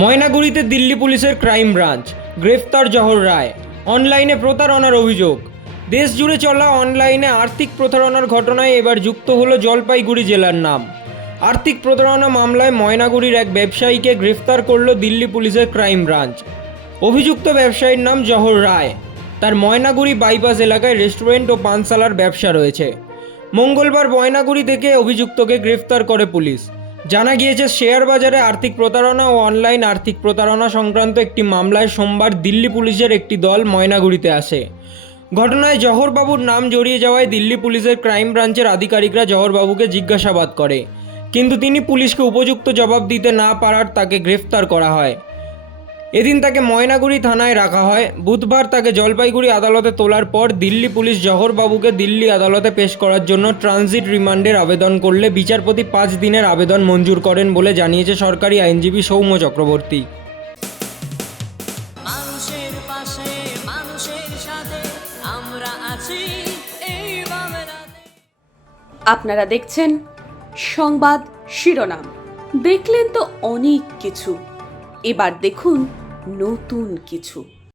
ময়নাগুড়িতে দিল্লি পুলিশের crime branch, গ্রেফতার জহর রায়। অনলাইনে প্রতারণার অভিযোগ। দেশ জুড়ে চলা অনলাইনে আর্থিক প্রতারণার ঘটনায় এবার যুক্ত হলো জলপাইগুড়ি জেলার নাম। আর্থিক প্রতারণা মামলায় ময়নাগুড়ির এক ব্যবসায়ীকে গ্রেফতার করল দিল্লি পুলিশের ক্রাইম ব্রাঞ্চ। অভিযুক্ত ব্যবসায়ীর নাম জহর রায়। তার ময়নাগুড়ি বাইপাস এলাকায় রেস্টুরেন্ট ও পানশালার ব্যবসা রয়েছে। মঙ্গলবার ময়নাগুড়ি থেকে অভিযুক্তকে গ্রেফতার করে পুলিশ। জানা গিয়েছে, শেয়ার বাজারে আর্থিক প্রতারণা ও অনলাইন আর্থিক প্রতারণা সংক্রান্ত একটি মামলায় সোমবার দিল্লি পুলিশের একটি দল ময়নাগুড়িতে আসে। ঘটনায় জহরবাবুর নাম জড়িয়ে যাওয়ায় দিল্লি পুলিশের ক্রাইম ব্রাঞ্চের আধিকারিকরা জহরবাবুকে জিজ্ঞাসাবাদ করে, কিন্তু তিনি পুলিশকে উপযুক্ত জবাব দিতে না পারার তাকে গ্রেফতার করা হয়। এদিন তাকে ময়নাগুড়ি থানায় রাখা হয়। বুধবার তাকে জলপাইগুড়ি আদালতে তোলার পর দিল্লি পুলিশ জহরবাবুকে দিল্লি আদালতে পেশ করার জন্য ট্রানজিট রিমান্ডের আবেদন করলে বিচারপতি 5 দিনের আবেদন মঞ্জুর করেন বলে জানিয়েছে সরকারি আইনজীবী সৌম্য চক্রবর্তী। মানুষের পাশে মানুষের সাথে আমরা আছি এই বাংলাতে। আপনারা দেখছেন সংবাদ শিরোনাম। দেখলেন তো অনেক কিছু, এবার দেখুন নতুন কিছু।